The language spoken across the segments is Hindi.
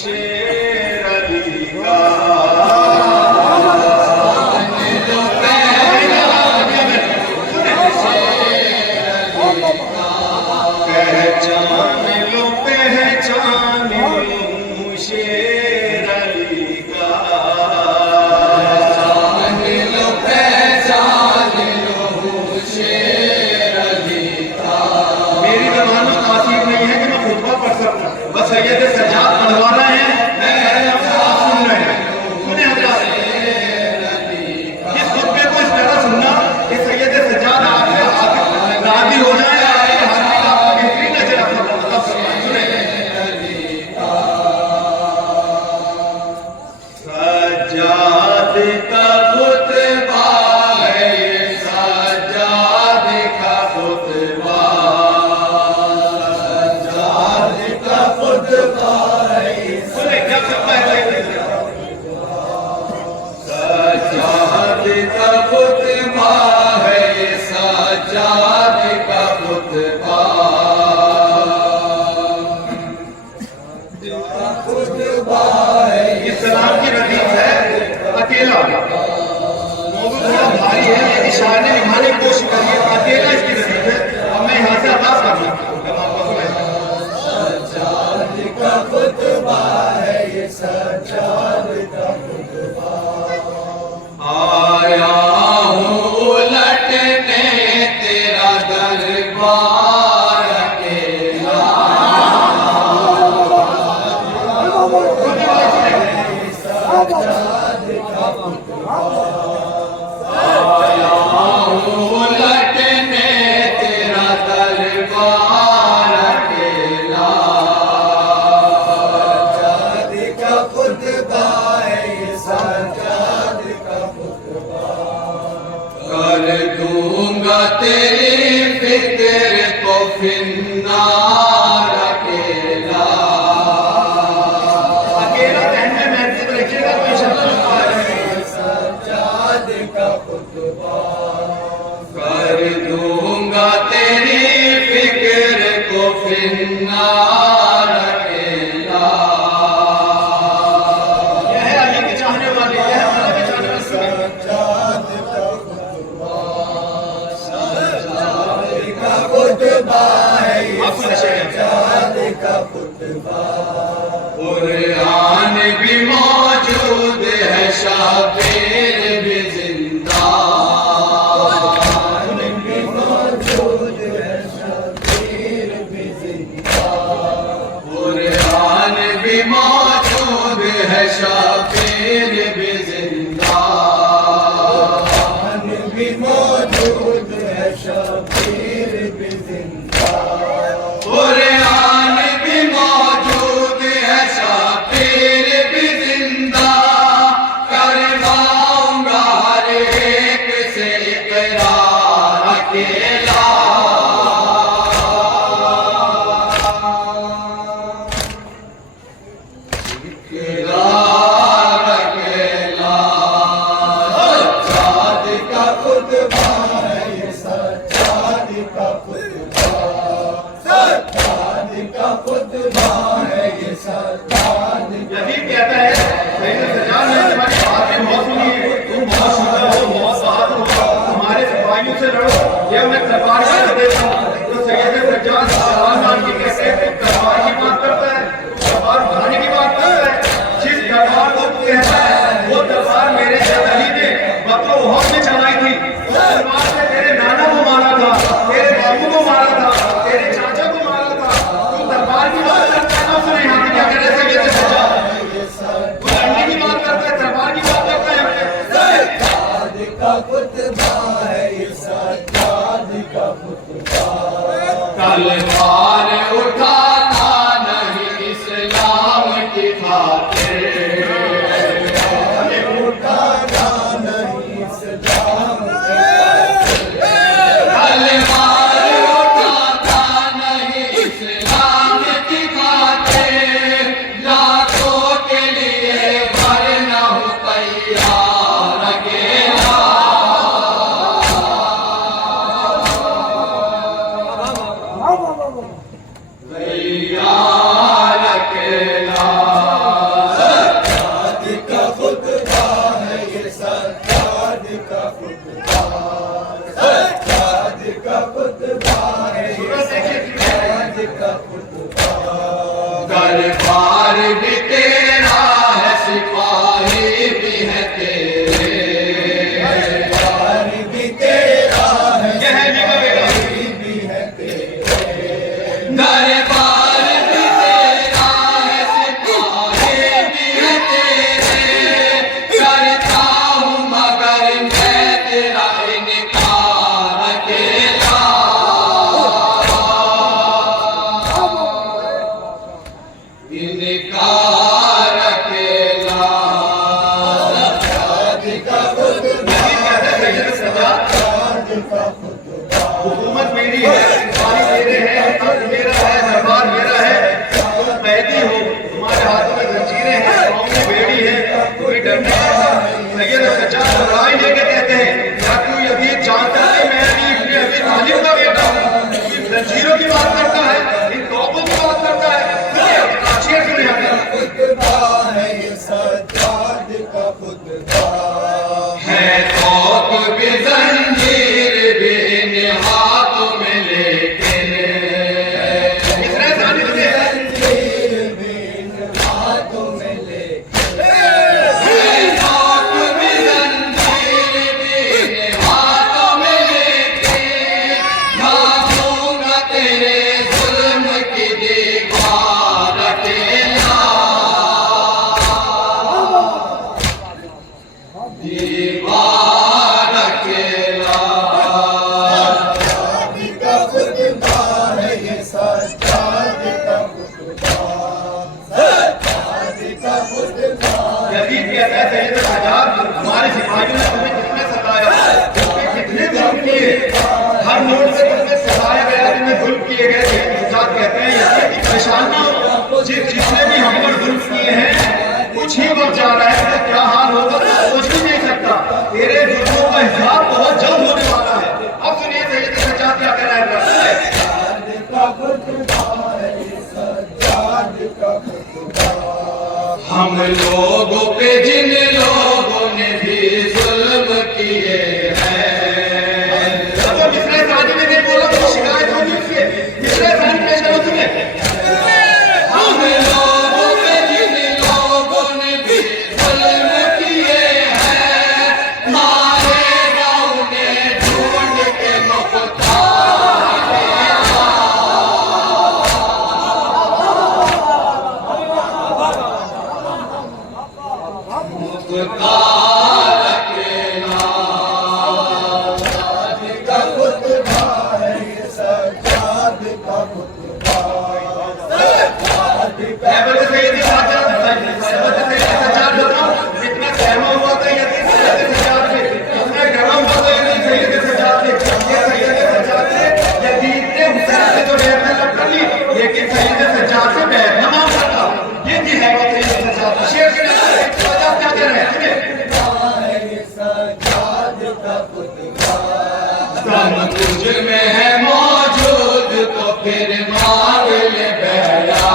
शेर अली का सैयद सजाद पढ़वा रहे हैं, आप सुन रहे हैं। सुने हजरात, इस खुतबे को इस तरह सुनना कि सैयद सजाद आपसे राजी हो जाए, आपकी हाजिरी आपको बेहतरीन नजर आता है। सुने सजाद का खुतबा है, सजाद का खुतबा इस्लाम की रदीफ है अकेला। मौजूद थोड़ा भारी है, लेकिन शायर ने निभाने की कोशिश करी है। अकेला इसकी रदीफ है। अब मैं यहाँ से आगाज करना सजाद का खुतबा है, ये सजाद का खुतबा। आया हूँ उलटने तेरा दरबार अकेला, सजाद का खुतबा। आया हूँ उलटने तेरा दरबार अकेला, सजाद का खुतबा है, सजाद का खुतबा। कर दूंगा तेरी फिक्र को फिन्नार अकेला। अकेला कहने में तो लिखिएगा तो इंशाअल्लाह सजाद का खुतबा। कर दूंगा तेरी फिक्र को फिन्नार अकेला। यह है अली के चाहने वाले, यह है अल्लाह के चाहने वाले। सजाद का खुतबा, सजाद का खुतबा है, सजाद का खुतबा। कुरान भी मौजूद है, शाबीर भी जिंदा। कुरान भी मौजूद है, शाबीर भी जिंदा। कुरान भी मौजूद है, शाबीर भी जिंदा। कुरान भी मौजूद है, शाबीर भी जिंदा। कुरान भी मौजूद है, शाबीर भी जिंदा। करवाऊंगा हर एक से इकरार अकेला। इकरार अकेला, सजाद का खुतबा है, ये सजाद का खुतबा। सजाद का खुतबा है, ये सजाद। यदीब कहता है सैयद सजाद ने तुम्हारी बातें बहुत सुनी है, तुम बहुत शुद्ध हो, बहुत बहादुर हो, हमारे सिपाहियों से लड़ो, ये मैं तलवार कर देता हूँ। तो सैयद सजाद सवाल मान के कहते हैं तलवार की बात करता है, तलवार बढ़ाने की बात करता है। जिस तलवार को तू कहता है वो तलवार मेरे अली ने बदलो बहुत में चलाई थी। उस तलवार से तेरे नाना को मारा था, तेरे बाबू को मारा था, तेरे चाचा को मारा था। तू तलवार की बात करता है, सुने यहाँ पे क्या कह रहे हैं सैयद सजाद। वो लड़ने की बात करता है, तलवार की बात करता है। सजाद का खुतबा है, ये सजाद का खुतबा। तलवार उठाता नहीं इस्लाम की खातिर, उठाता नहीं इस्लाम। तलवार उठाता नहीं इस्लाम की खातिर, लाखों के लिए मरना हो तैयार अकेला। तैयार अकेला। दरबार भी तेरा है, सिपाही भी है तेरे, दरबार भी तेरा है, सिपाही भी है तेरे, दरबार भी तेरा है, सिपाही भी है तेरे, करता हूँ मगर मैं तेरा इनकार अकेला, इनकार अकेला। हुकूमत मेरी है, सिपाही मेरे हैं, तख्त मेरा है, दरबार मेरा है, तुम कैदी हो, तुम्हारे हाथों में जंजीरें हैं, पाँव में बेड़ी है, कोई डर नहीं लगता। सैयद सज्जाद घबराई लेके कहते हैं, क्या तू यदीद जानता है मैं अभी इब्ने अबी तालिब का बेटा हूँ? इन जंजीरों की बात करता है, इन तोपों की बात करता है, शेर सुने खुतबा है ये सज्जाद का खुतबा है, तोप भी जंजीर भी इन हाथों में लेकिन जंजीर भी इन हाथों में लेकिन, तोप भी जंजीर भी इन हाथों में लेकिन, भागूंगा तेरे जुल्म की दीवार अकेला, दीवार अकेला। सज्जाद का खुतबा है ये, सज्जाद का खुतबा, सज्जाद का खुतबा। यदीद कहता है सैयद सज्जाद, हमारे सिपाहियों ने तुम्हें कितने सताया, तुम्हें कितने जुल्म किए, हर मोड़ से तुम्हें सताया गया, तुम्हें जुल्म किए गए। सज्जाद कहते हैं यदीद परेशान ना हो, जिसने भी हम पर जुल्म किए हैं कुछ ही वक्त जा रहा है, तो क्या हाल होगा तो सोच भी नहीं सकता, तेरे जुल्मों का हिसाब बहुत जल्द होने वाला है। अब सुनिए सैयद सज्जाद क्या कह रहा है, सज्जाद का खुतबा है, सज्जाद का खुतबा, हम लोगों पे जिन लोगों ने भी जुल्म किए हैं, तो मिसरे सानी ने नहीं बोला तो शिकायत होगी उससे, मिसरे सानी पेश करो तुम्हें, हम लोगों पे जिन लोगों ने भी जुल्म किए हैं, मारेगा उन्हें ढूंढ के मुख्तार अकेला, मुख्तार अकेला। सज्जाद का खुतबा है ये, सज्जाद का खुतबा, सज्जाद का इतना सहमा हुआ था यदीद सैयद सज्जाद से, इतना डरा हुआ था यदीद सैयद सज्जाद से, ये सैयद सज्जाद से यदीद ने हुसैन से तो बैर तलब कर ली, लेकिन सैयद सज्जाद से बैर न मान सकता, ये थी हैबत सैयद सज्जाद। शेर से सज्जाद क्या कह रहे हैं, सज्जाद का खुतबा, दम तुझ में है मौजूद तो फिर मांग ले बेला,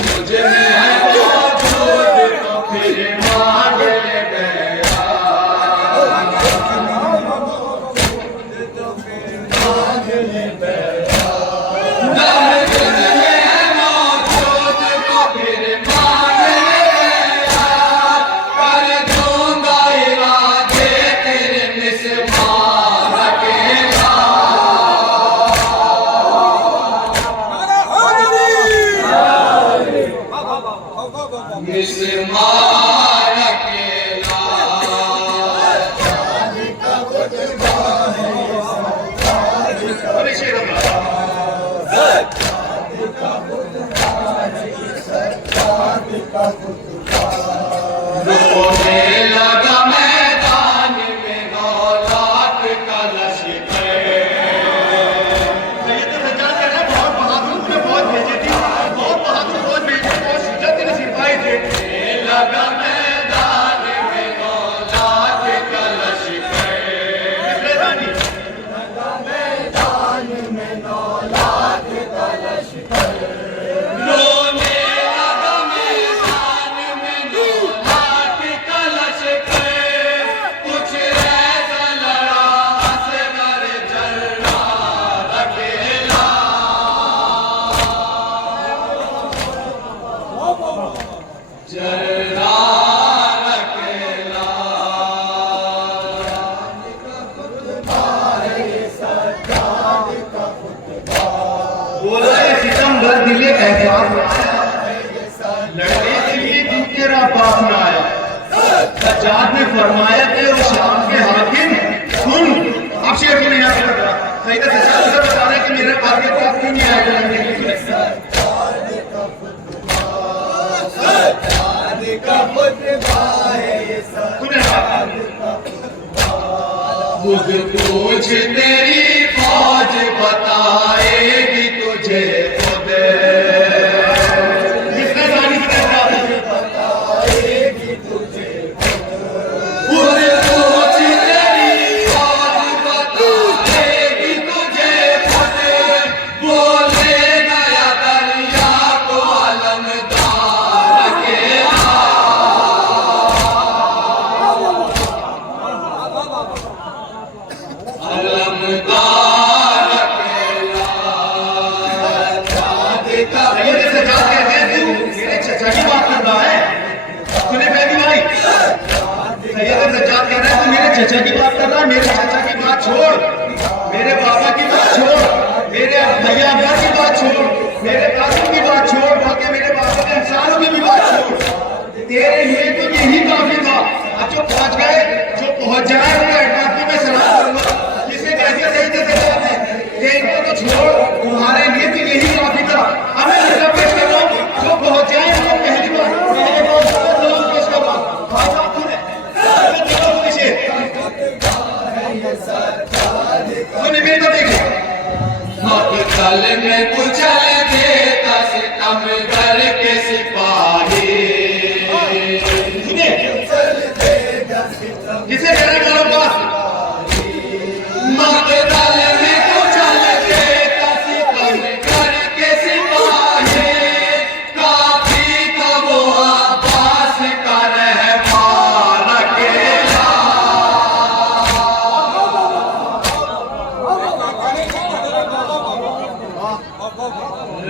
तुझ में है मौजूद तो फिर मांग ले बेला, मांग ले बेला, दम तुझ में है मौजूद तो फिर मांग ले बेला, कर दूंगा इरादे तेरे मिसमार अकेला, मिसमार अकेला। सज्जाद का खुतबा है ये, सज्जाद का सज्जाद का खुतबा, रोने लगा मैदान में औलाद का लश्कर, सैयद सज्जाद कह रहे हैं बहुत बहादुर ने बहुत भेजे थी, बहुत बहादुर बहुत भेजे, बहुत शिद्दत के सिपाही थे, लगा मैदान में औलाद का लश्कर, मिसरे सानी, लगा मैदान में औलाद का लश्कर, रोने लगा मैदान में औलाद का लश्कर, घर दिले एहसास लड़के के लिए तू तेरा बाप ना आया। सज्जाद ने फरमाया कि उस शाम के हाकिम सुन, अब शेर को नहीं याद कर रहा सही तो सज्जाद से बता रहा है कि मेरे आगे तो आप क्यों नहीं आए लड़ने के लिए। खुद पूछ तेरी फौज बताएगी तुझे खुद। किसने गाड़ी बताएगी तुझे खुद पूछ तेरी फौज बताएगी तुझे खुद। बोले गया दरिया को अलमदार अकेला। चचा की बात कर रहा है, मेरे चाचा की बात छोड़, मेरे बाबा की बात छोड़, मेरे भैया अब्बा की बात छोड़, मेरे कासिम की बात छोड़, बाकी मेरे बाबा के इंसानों की भी बात छोड़। तेरे लिए तो यही काफी था। अब जो पहुंच गए, जो पहुंच जाए उनको एडवांस में सलाम करूंगा। जिसे कैसे सही से सलाम है, इनको तो छोड़, तुम्हारे लिए तो यही काफी था। अब मैं इसका पेश कर रहा हूँ, जो पहुंच जाए उनको पहली बार सलाम पेश कर रहा हूँ। मकतल में कुचल देता सितम घर के सिपाही। किसे कहना चाहो बात? मकतल में कुचल देता सितम घर के सिपाही। काफी का वो आवास का रहमान अकेला।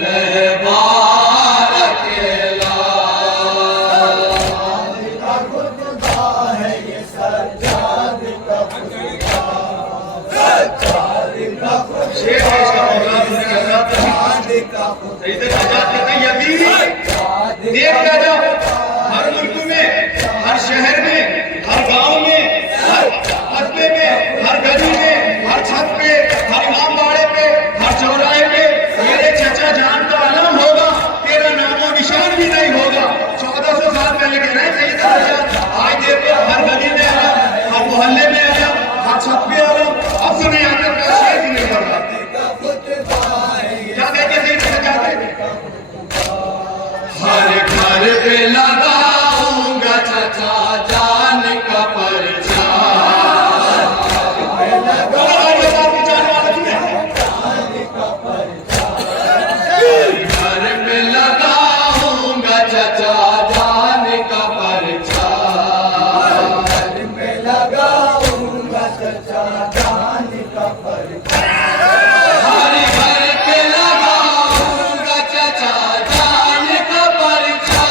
रहमान अकेला है ये सज्जाद का खुदा। शेर है इसका मौला तुमने कहा सही से सज्जाद कहते हैं यदि देख राजा हर मुल्क में, हर शहर में, हर गांव में, हर कस्बे में, हर गली में, हर छत पे, हर इमाम बाड़े पे, हर चौराहे पे मेरे चचा जान का आलम होगा, तेरा नामो निशान भी नहीं होगा। 1400 साल पहले कह रहे हैं सही से आज देखो हर गली में आलम, हर मोहल्ले में आलम, हर छत पे आलम। अब सुने आकर शेर भी नहीं कर रहा क्या कहते सही से जाते हर घर पे लगाऊंगा चचा जान का परचा। घर पे लगाऊंगा चचा जान का परचा। घर पे लगाऊंगा चचा जान का परचा। हर घर पे लगाऊंगा चचा जान का परचा।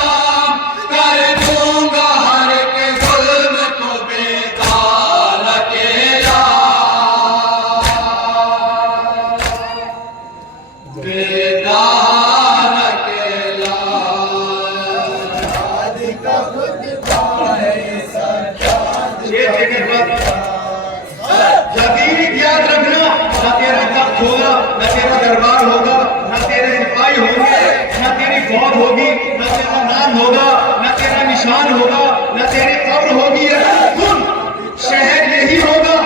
कर दूंगा हर के जुल्म को बेदार अकेला। बेदार अकेला का खुतबा है ये सज्जाद। जदीद याद रखना, न तेरा तख्त होगा, न तेरा दरबार होगा, न तेरे सिपाही होंगे, न तेरी फौज होगी, न तेरा नाम होगा, न तेरा निशान होगा, न तेरी कब्र होगी। सुन, शहर यही होगा,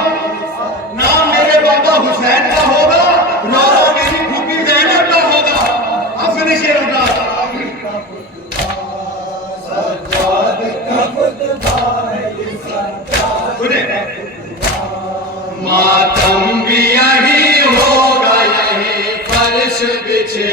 नाम मेरे बाबा हुसैन का होगा, रोजा मेरी फूफी ज़ैनब का होगा। अब सुनिए शेर मातम भी यही होगा, यही फर्श बिछे